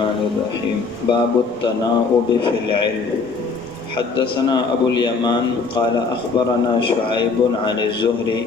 الرحمن الرحيم. باب التناؤب في العلم. حدثنا ابو اليمان قال اخبرنا شعيب عن الزهري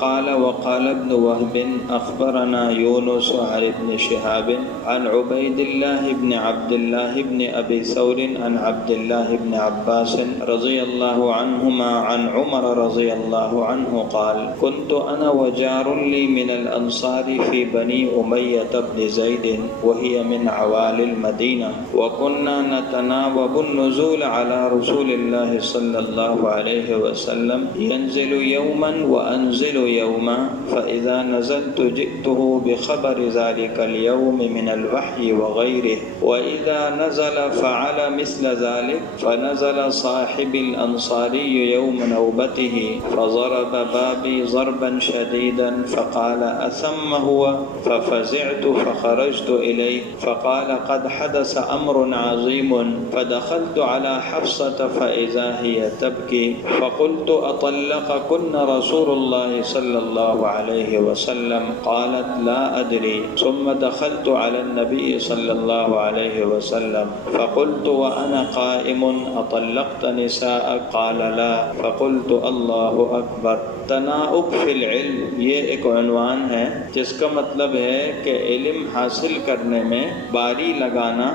قال وقال ابن وهب اخبرنا يونس عن ابن شهاب عن عبيد الله بن عبد الله بن ابي ثور عن عبد الله بن عباس رضي الله عنهما عن عمر رضي الله عنه قال كنت انا وجار لي من الانصار في بني اميه بن زيد وهي من عوالي المدينه وكنا نتناوب النزول على رسول الله صلى الله عليه وسلم ينزل يوما وأنزل يوما فإذا نزلت جئته بخبر ذلك اليوم من الوحي وغيره وإذا نزل فعل مثل ذلك فنزل صاحب الأنصاري يوم نوبته فضرب بابي ضربا شديدا فقال أثم هو ففزعت فخرجت إليه فقال قد حدث أمر عظيم فدخلت على حفصة فإذا هي تبكي فقلت أطلقكن رسول الله صلى الله عليه وسلم قالت لا أدري ثم دخلت على النبي صلى الله عليه وسلم فقلت وأنا قائم أطلقت نساءك قال لا فقلت الله أكبر. تناؤب فی العلم یہ ایک عنوان ہے جس کا مطلب ہے کہ علم حاصل کرنے میں باری لگانا،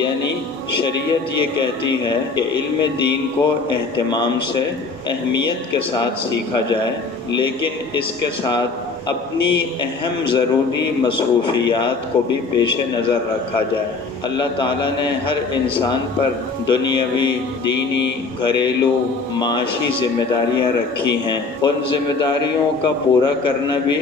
یعنی شریعت یہ کہتی ہے کہ علم دین کو اہتمام سے اہمیت کے ساتھ سیکھا جائے، لیکن اس کے ساتھ اپنی اہم ضروری مصروفیات کو بھی پیش نظر رکھا جائے۔ اللہ تعالیٰ نے ہر انسان پر دنیاوی، دینی، گھریلو، معاشی ذمہ داریاں رکھی ہیں۔ ان ذمہ داریوں کا پورا کرنا بھی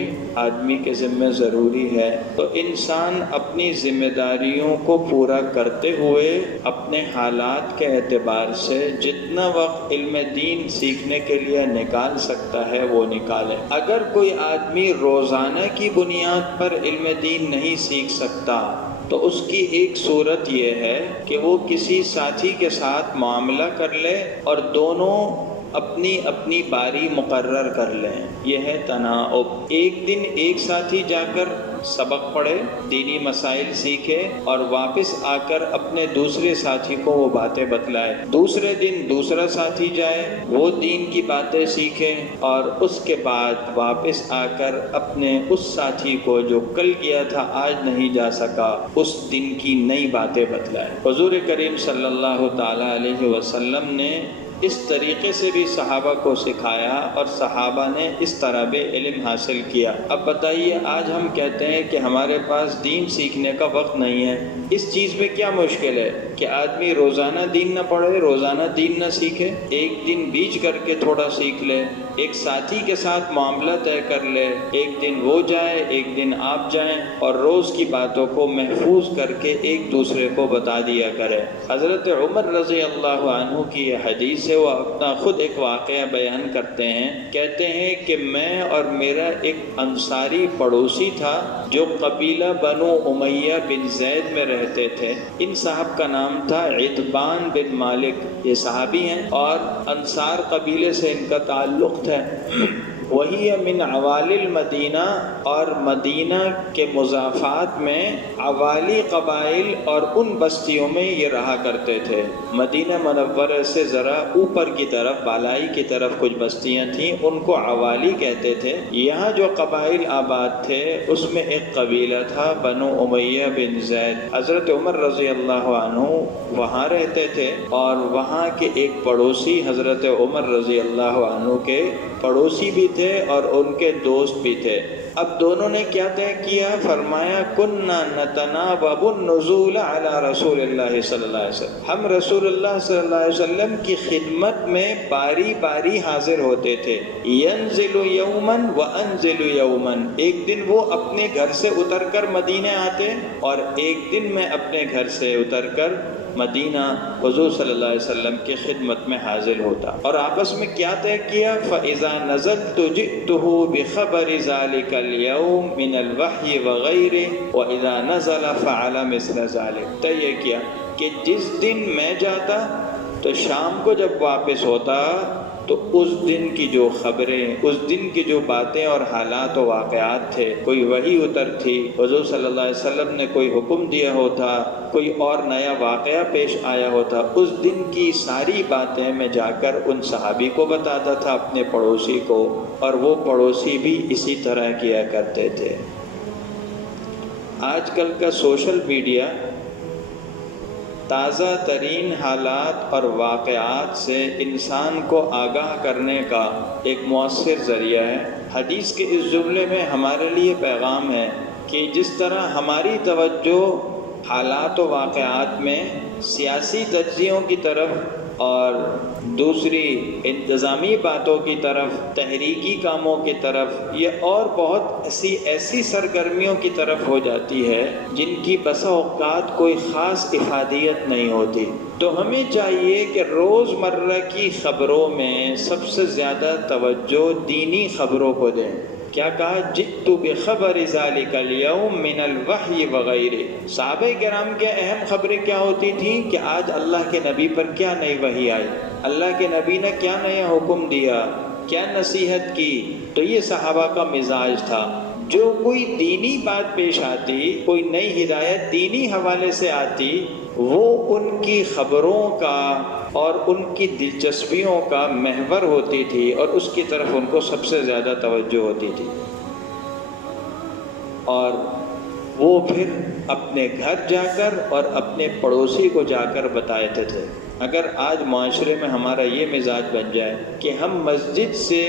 آدمی کے ذمہ ضروری ہے، تو انسان اپنی ذمہ داریوں کو پورا کرتے ہوئے اپنے حالات کے اعتبار سے جتنا وقت علم دین سیکھنے کے لیے نکال سکتا ہے وہ نکالے۔ اگر کوئی آدمی روزانہ کی بنیاد پر علم دین نہیں سیکھ سکتا تو اس کی ایک صورت یہ ہے کہ وہ کسی ساتھی کے ساتھ معاملہ کر لے اور دونوں اپنی اپنی باری مقرر کر لیں۔ یہ ہے تناؤب۔ ایک دن ایک ساتھی جا کر سبق پڑھے، دینی مسائل سیکھے اور واپس آ کر اپنے دوسرے ساتھی کو وہ باتیں بتلائے۔ دوسرے دن دوسرا ساتھی جائے، وہ دین کی باتیں سیکھے اور اس کے بعد واپس آ کر اپنے اس ساتھی کو جو کل گیا تھا آج نہیں جا سکا اس دن کی نئی باتیں بتلائے۔ حضور کریم صلی اللہ تعالیٰ علیہ وسلم نے اس طریقے سے بھی صحابہ کو سکھایا اور صحابہ نے اس طرح بھی علم حاصل کیا۔ اب بتائیے آج ہم کہتے ہیں کہ ہمارے پاس دین سیکھنے کا وقت نہیں ہے، اس چیز میں کیا مشکل ہے کہ آدمی روزانہ دین نہ پڑھے، روزانہ دین نہ سیکھے، ایک دن بیچ کر کے تھوڑا سیکھ لے، ایک ساتھی کے ساتھ معاملہ طے کر لے، ایک دن وہ جائے ایک دن آپ جائیں اور روز کی باتوں کو محفوظ کر کے ایک دوسرے کو بتا دیا کرے۔ حضرت عمر رضی اللہ عنہ کی یہ حدیث ہے، وہ اپنا خود ایک واقعہ بیان کرتے ہیں، کہتے ہیں کہ میں اور میرا ایک انصاری پڑوسی تھا جو قبیلہ بنو امیہ بن زید میں رہتے تھے۔ ان صاحب کا نام تھا عتبان بن مالک، یہ صحابی ہیں اور انصار قبیلے سے ان کا تعلق تھا۔ وہی من عوالی المدینہ، اور مدینہ کے مضافات میں عوالی قبائل اور ان بستیوں میں یہ رہا کرتے تھے۔ مدینہ منورہ سے ذرا اوپر کی طرف، بالائی کی طرف کچھ بستیاں تھیں، ان کو عوالی کہتے تھے۔ یہاں جو قبائل آباد تھے اس میں ایک قبیلہ تھا بنو امیہ بن زید۔ حضرت عمر رضی اللہ عنہ وہاں رہتے تھے اور وہاں کے ایک پڑوسی حضرت عمر رضی اللہ عنہ کے پڑوسی بھی تھے اور ان کے دوست بھی تھے۔ اب دونوں نے کیا طے کیا؟ فرمایا کننا نتناوب النزول علی رسول اللہ صلی اللہ علیہ وسلم، ہم رسول اللہ صلی اللہ علیہ وسلم کی خدمت میں باری باری حاضر ہوتے تھے۔ ینزل یوما وانزل یوما، ایک دن وہ اپنے گھر سے اتر کر مدینے آتے اور ایک دن میں اپنے گھر سے اتر کر مدینہ حضور صلی اللہ علیہ وسلم کی خدمت میں حاضر ہوتا، اور آپس میں کیا طے کیا؟ فَإِذَا نَزَلْتُ جِئْتُهُ بِخَبَرِ ذَلِكَ الْيَوْمِ مِنَ الْوَحْيِ وَغَيْرِهِ وَإِذَا نَزَلَ فَعَلَ مِثْلَ ذَلِكَ۔ طے یہ کیا کہ جس دن میں جاتا تو شام کو جب واپس ہوتا تو اس دن کی جو خبریں، اس دن کی جو باتیں اور حالات و واقعات تھے، کوئی وحی اتر تھی، حضور صلی اللہ علیہ وسلم نے کوئی حکم دیا ہوتا، کوئی اور نیا واقعہ پیش آیا ہوتا، اس دن کی ساری باتیں میں جا کر ان صحابی کو بتاتا تھا، اپنے پڑوسی کو، اور وہ پڑوسی بھی اسی طرح کیا کرتے تھے۔ آج کل کا سوشل میڈیا تازہ ترین حالات اور واقعات سے انسان کو آگاہ کرنے کا ایک مؤثر ذریعہ ہے۔ حدیث کے اس جملے میں ہمارے لیے پیغام ہے کہ جس طرح ہماری توجہ حالات و واقعات میں سیاسی تجزیوں کی طرف اور دوسری انتظامی باتوں کی طرف، تحریکی کاموں کی طرف، یہ اور بہت ایسی سرگرمیوں کی طرف ہو جاتی ہے جن کی بسا اوقات کوئی خاص افادیت نہیں ہوتی، تو ہمیں چاہیے کہ روز مرہ کی خبروں میں سب سے زیادہ توجہ دینی خبروں کو دیں۔ کیا کہا؟ جئت بخبر ذالک اليوم من الوحی وغیرہ۔ صحابہ کرام کے اہم خبریں کیا ہوتی تھیں کہ آج اللہ کے نبی پر کیا نئی وحی آئی، اللہ کے نبی نے کیا نیا حکم دیا، کیا نصیحت کی۔ تو یہ صحابہ کا مزاج تھا، جو کوئی دینی بات پیش آتی، کوئی نئی ہدایت دینی حوالے سے آتی، وہ ان کی خبروں کا اور ان کی دلچسپیوں کا محور ہوتی تھی، اور اس کی طرف ان کو سب سے زیادہ توجہ ہوتی تھی، اور وہ پھر اپنے گھر جا کر اور اپنے پڑوسی کو جا کر بتاتے تھے۔ اگر آج معاشرے میں ہمارا یہ مزاج بن جائے کہ ہم مسجد سے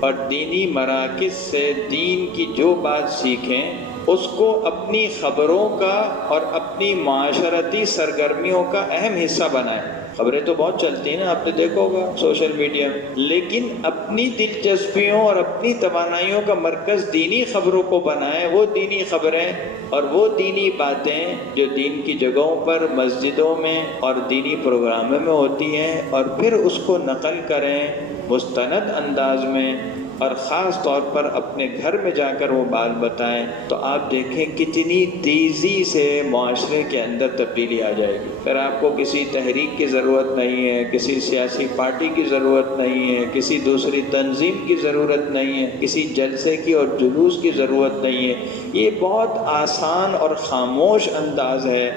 اور دینی مراکز سے دین کی جو بات سیکھیں، اس کو اپنی خبروں کا اور اپنی معاشرتی سرگرمیوں کا اہم حصہ بنائیں۔ خبریں تو بہت چلتی ہیں نا، آپ نے دیکھا ہوگا سوشل میڈیا میں، لیکن اپنی دلچسپیوں اور اپنی توانائیوں کا مرکز دینی خبروں کو بنائیں۔ وہ دینی خبریں اور وہ دینی باتیں جو دین کی جگہوں پر، مسجدوں میں اور دینی پروگراموں میں ہوتی ہیں، اور پھر اس کو نقل کریں مستند انداز میں، اور خاص طور پر اپنے گھر میں جا کر وہ بات بتائیں، تو آپ دیکھیں کتنی تیزی سے معاشرے کے اندر تبدیلی آ جائے گی۔ پھر آپ کو کسی تحریک کی ضرورت نہیں ہے، کسی سیاسی پارٹی کی ضرورت نہیں ہے، کسی دوسری تنظیم کی ضرورت نہیں ہے، کسی جلسے کی اور جلوس کی ضرورت نہیں ہے۔ یہ بہت آسان اور خاموش انداز ہے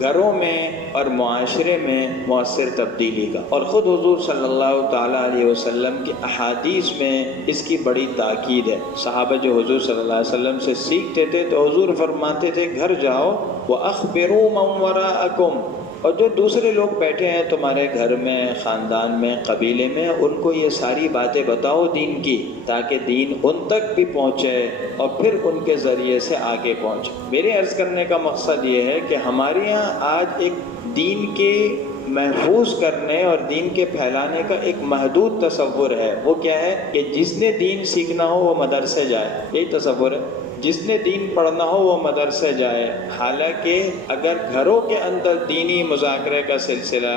گھروں میں اور معاشرے میں مؤثر تبدیلی کا، اور خود حضور صلی اللہ تعالیٰ علیہ وسلم کی احادیث میں اس کی بڑی تاکید ہے۔ صحابہ جو حضور صلی اللہ علیہ وسلم سے سیکھتے تھے تو حضور فرماتے تھے گھر جاؤ وَأَخْبِرُوا مَنْ وَرَاءَكُمْ، اور جو دوسرے لوگ بیٹھے ہیں تمہارے گھر میں، خاندان میں، قبیلے میں، ان کو یہ ساری باتیں بتاؤ دین کی، تاکہ دین ان تک بھی پہنچے اور پھر ان کے ذریعے سے آگے پہنچے۔ میرے عرض کرنے کا مقصد یہ ہے کہ ہمارے یہاں آج ایک دین کے محفوظ کرنے اور دین کے پھیلانے کا ایک محدود تصور ہے۔ وہ کیا ہے کہ جس نے دین سیکھنا ہو وہ مدرسے جائے، یہی تصور ہے، جس نے دین پڑھنا ہو وہ مدرسے جائے۔ حالانکہ اگر گھروں کے اندر دینی مذاکرے کا سلسلہ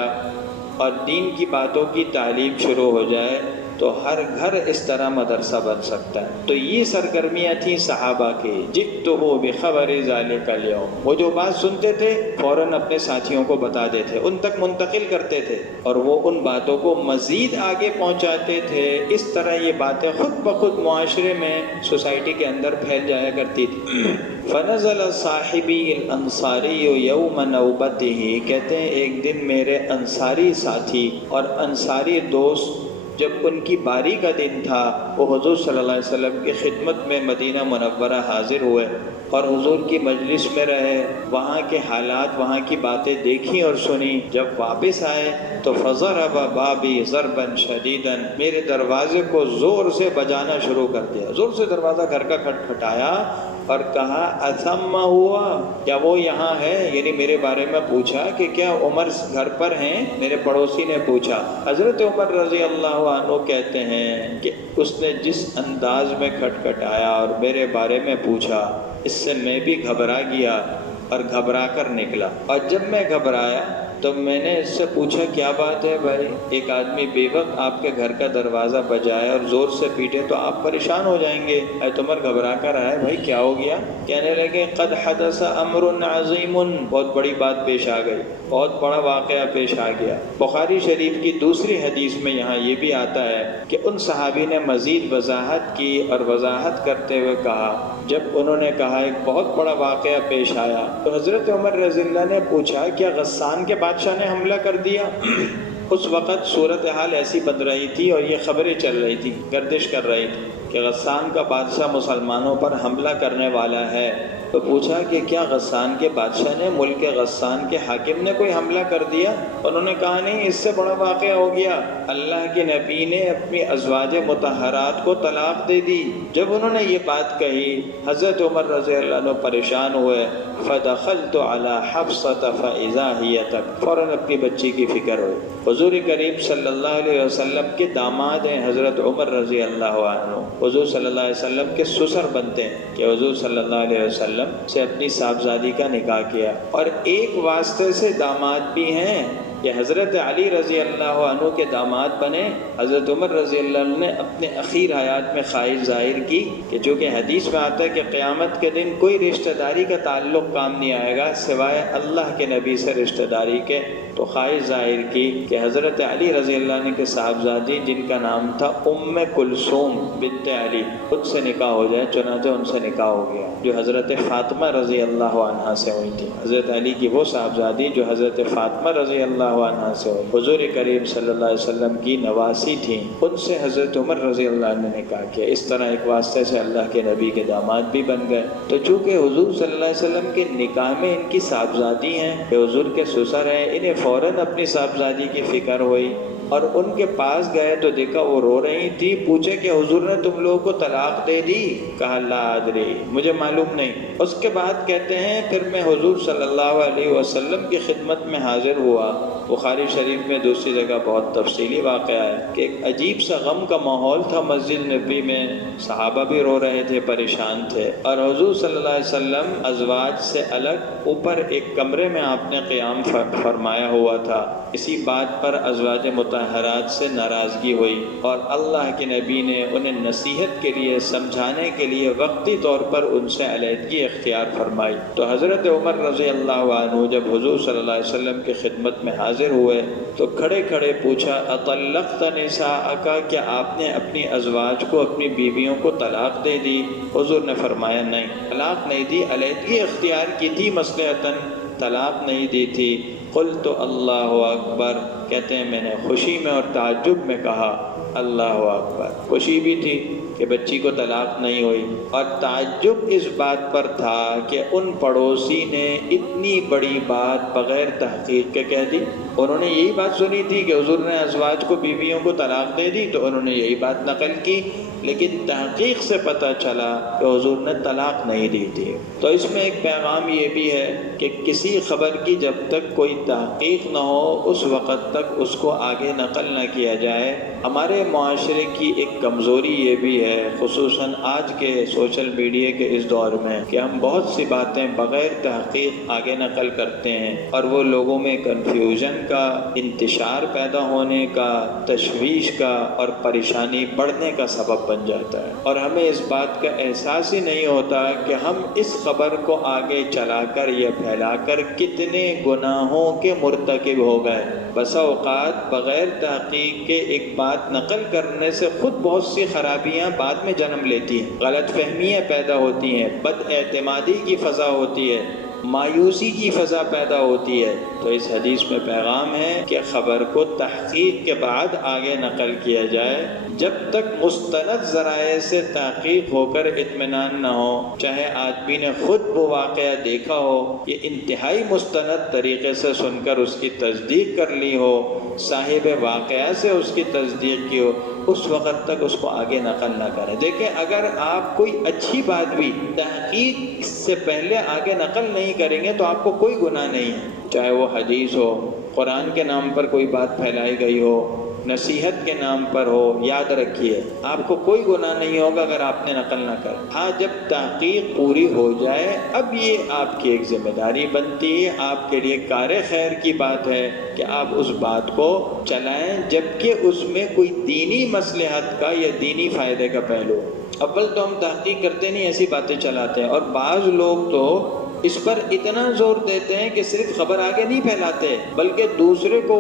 اور دین کی باتوں کی تعلیم شروع ہو جائے تو ہر گھر اس طرح مدرسہ بن سکتا ہے۔ تو یہ سرگرمیاں تھیں صحابہ کی۔ جئتہ بخبر ذالک اليوم، وہ جو بات سنتے تھے فوراً اپنے ساتھیوں کو بتا دیتے، ان تک منتقل کرتے تھے، اور وہ ان باتوں کو مزید آگے پہنچاتے تھے۔ اس طرح یہ باتیں خود بخود معاشرے میں، سوسائٹی کے اندر پھیل جایا کرتی تھی۔ فنزل صاحبی الانصاری یوم نوبتہ، کہتے ہیں ایک دن میرے انصاری ساتھی اور انصاری دوست جب ان کی باری کا دن تھا، وہ حضور صلی اللہ علیہ وسلم کی خدمت میں مدینہ منورہ حاضر ہوئے اور حضور کی مجلس میں رہے، وہاں کے حالات، وہاں کی باتیں دیکھیں اور سنیں۔ جب واپس آئے تو فضرب بابی ضربا شدیدا، میرے دروازے کو زور سے بجانا شروع کر دیا، زور سے دروازہ گھر کا کھٹکھٹایا اور کہا اثم ہوا، کیا وہ یہاں ہے؟ یعنی میرے بارے میں پوچھا کہ کیا عمر گھر پر ہیں؟ میرے پڑوسی نے پوچھا۔ حضرت عمر رضی اللہ عنہ کہتے ہیں کہ اس نے جس انداز میں کھٹکھٹایا اور میرے بارے میں پوچھا، اس سے میں بھی گھبرا گیا اور گھبرا کر نکلا، اور جب میں گھبرایا تو میں نے اس سے پوچھا کیا بات ہے بھائی، ایک آدمی بے وقت آپ کے گھر کا دروازہ بجائے اور زور سے پیٹے تو آپ پریشان ہو جائیں گے۔ حضرت عمر گھبرا کر آئے، بھائی کیا ہو گیا؟ کہنے لگے قد حدث امر عظیم، بہت بڑی بات پیش آ گئی، بہت بڑا واقعہ پیش آ گیا۔ بخاری شریف کی دوسری حدیث میں یہاں یہ بھی آتا ہے کہ ان صحابی نے مزید وضاحت کی اور وضاحت کرتے ہوئے کہا، جب انہوں نے کہا ایک بہت بڑا واقعہ پیش آیا تو حضرت عمر رضی اللہ نے پوچھا کیا غسان کے بادشاہ نے حملہ کر دیا؟ اس وقت صورتحال ایسی بن رہی تھی اور یہ خبریں چل رہی تھی، گردش کر رہی تھی کہ غسان کا بادشاہ مسلمانوں پر حملہ کرنے والا ہے۔ تو پوچھا کہ کیا غسان کے بادشاہ نے، ملک غسان کے حاکم نے کوئی حملہ کر دیا؟ انہوں نے کہا نہیں، اس سے بڑا واقعہ ہو گیا، اللہ کے نبی نے اپنی ازواج مطہرات کو طلاق دے دی۔ جب انہوں نے یہ بات کہی حضرت عمر رضی اللہ عنہ پریشان ہوئے، فدخلت علی حفصۃ فاذا ہی تک، فوراً اپنی بچی کی فکر ہوئی۔ حضور کریم صلی اللہ علیہ وسلم کے داماد ہیں حضرت عمر رضی اللہ عنہ، حضور صلی اللہ علیہ وسلم کے سسر بنتے ہیں کہ حضور صلی اللہ علیہ وسلم سے اپنی صاحبزادی کا نکاح کیا، اور ایک واسطے سے داماد بھی ہیں کہ حضرت علی رضی اللہ عنہ کے داماد بنے۔ حضرت عمر رضی اللہ عنہ نے اپنے اخیر حیات میں خواہش ظاہر کی کہ چونکہ حدیث میں آتا ہے کہ قیامت کے دن کوئی رشتہ داری کا تعلق کام نہیں آئے گا سوائے اللہ کے نبی سے رشتہ داری کے، تو خواہش ظاہر کی کہ حضرت علی رضی اللہ عنہ کے صاحبزادی جن کا نام تھا ام کلثوم بنت علی، خود سے نکاح ہو جائے، چنانچہ ان سے نکاح ہو گیا جو حضرت فاطمہ رضی اللہ عنہا سے ہوئی تھی۔ حضرت علی کی وہ صاحبزادی جو حضرت فاطمہ رضی اللہ عنہا سے ہوئی، حضور کریم صلی اللہ علیہ وسلم کی نواسی تھیں، ان سے حضرت عمر رضی اللہ عنہ نے نکاح کیا۔ اس طرح ایک واسطے سے اللہ کے نبی کے داماد بھی بن گئے۔ تو چونکہ حضور صلی اللہ علیہ وسلم کے نکاح میں ان کی صاحبزادی ہیں کہ حضور کے سسر ہیں، انہیں فوراً اپنی صاحبزادی کی فکر ہوئی اور ان کے پاس گئے تو دیکھا وہ رو رہی تھی۔ پوچھے کہ حضور نے تم لوگوں کو طلاق دے دی؟ کہا لا ادری، مجھے معلوم نہیں۔ اس کے بعد کہتے ہیں پھر میں حضور صلی اللہ علیہ وسلم کی خدمت میں حاضر ہوا۔ بخاری شریف میں دوسری جگہ بہت تفصیلی واقعہ ہے کہ ایک عجیب سا غم کا ماحول تھا مسجد نبی میں، صحابہ بھی رو رہے تھے، پریشان تھے، اور حضور صلی اللہ علیہ وسلم ازواج سے الگ اوپر ایک کمرے میں آپ نے قیام فرمایا ہوا تھا۔ اسی بات پر ازواج مطہرات سے ناراضگی ہوئی اور اللہ کے نبی نے انہیں نصیحت کے لیے، سمجھانے کے لیے وقتی طور پر ان سے علیحدگی اختیار فرمائی۔ تو حضرت عمر رضی اللہ عنہ جب حضور صلی اللہ علیہ وسلم کی خدمت میں حاضر ہوئے تو کھڑے کھڑے پوچھا اطلقت نساءک، کیا آپ نے اپنی ازواج کو، اپنی بیویوں کو طلاق دے دی؟ حضور نے فرمایا نہیں، طلاق نہیں دی، علیحدگی اختیار کی تھی، مصلحتاً طلاق نہیں دی تھی۔ قلت اللہ اکبر، کہتے ہیں میں نے خوشی میں اور تعجب میں کہا اللہ اکبر۔ خوشی بھی تھی کہ بچی کو طلاق نہیں ہوئی، اور تعجب اس بات پر تھا کہ ان پڑوسی نے اتنی بڑی بات بغیر تحقیق کے کہہ دی۔ انہوں نے یہی بات سنی تھی کہ حضور نے ازواج کو، بیویوں کو طلاق دے دی، تو انہوں نے یہی بات نقل کی، لیکن تحقیق سے پتہ چلا کہ حضور نے طلاق نہیں دی تھی۔ تو اس میں ایک پیغام یہ بھی ہے کہ کسی خبر کی جب تک کوئی تحقیق نہ ہو اس وقت تک اس کو آگے نقل نہ کیا جائے۔ ہمارے معاشرے کی ایک کمزوری یہ بھی ہے، خصوصاً آج کے سوشل میڈیا کے اس دور میں، کہ ہم بہت سی باتیں بغیر تحقیق آگے نقل کرتے ہیں، اور وہ لوگوں میں کنفیوژن کا، انتشار پیدا ہونے کا، تشویش کا اور پریشانی بڑھنے کا سبب بن جاتا ہے، اور ہمیں اس بات کا احساس ہی نہیں ہوتا کہ ہم اس خبر کو آگے چلا کر یا پھیلا کر کتنے گناہوں کے مرتکب ہو گئے۔ بسا اوقات بغیر تحقیق کے ایک بات نقل کرنے سے خود بہت سی خرابیاں بعد میں جنم لیتی ہیں، غلط فہمیاں پیدا ہوتی ہیں، بد اعتمادی کی فضا ہوتی ہے، مایوسی کی فضا پیدا ہوتی ہے۔ تو اس حدیث میں پیغام ہے کہ خبر کو تحقیق کے بعد آگے نقل کیا جائے، جب تک مستند ذرائع سے تحقیق ہو کر اطمینان نہ ہو، چاہے آدمی نے خود وہ واقعہ دیکھا ہو، یہ انتہائی مستند طریقے سے سن کر اس کی تصدیق کر لی ہو، صاحب واقعہ سے اس کی تصدیق کی ہو، اس وقت تک اس کو آگے نقل نہ کریں۔ دیکھیں، اگر آپ کوئی اچھی بات بھی تحقیق سے پہلے آگے نقل نہیں کریں گے تو آپ کو کوئی گناہ نہیں ہے، چاہے وہ حدیث ہو، قرآن کے نام پر کوئی بات پھیلائی گئی ہو، نصیحت کے نام پر ہو، یاد رکھیے آپ کو کوئی گناہ نہیں ہوگا اگر آپ نے نقل نہ کر۔ ہاں جب تحقیق پوری ہو جائے اب یہ آپ کی ایک ذمہ داری بنتی ہے، آپ کے لیے کار خیر کی بات ہے کہ آپ اس بات کو چلائیں جبکہ اس میں کوئی دینی مصلحت کا یا دینی فائدے کا پہلو۔ اول تو ہم تحقیق کرتے نہیں، ایسی باتیں چلاتے ہیں، اور بعض لوگ تو اس پر اتنا زور دیتے ہیں کہ صرف خبر آگے نہیں پھیلاتے بلکہ دوسرے کو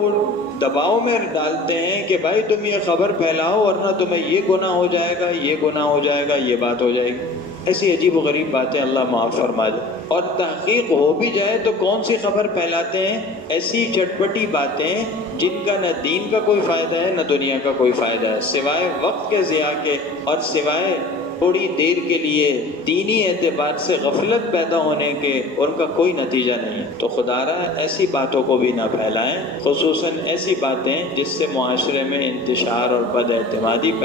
دباؤ میں ڈالتے ہیں کہ بھائی تم یہ خبر پھیلاؤ ورنہ تمہیں یہ گناہ ہو جائے گا، یہ گناہ ہو جائے گا، یہ بات ہو جائے گی۔ ایسی عجیب و غریب باتیں اللہ معاف فرما دے۔ اور تحقیق ہو بھی جائے تو کون سی خبر پھیلاتے ہیں؟ ایسی چٹپٹی باتیں جن کا نہ دین کا کوئی فائدہ ہے نہ دنیا کا کوئی فائدہ ہے، سوائے وقت کے ضیاع کے اور سوائے تھوڑی دیر کے لیے دینی اعتبار سے غفلت پیدا ہونے کے ان کا کوئی نتیجہ نہیں ہے۔ تو خدا را ایسی باتوں کو بھی نہ پھیلائیں، خصوصاً ایسی باتیں جس سے معاشرے میں انتشار اور بد اعتمادی پیدا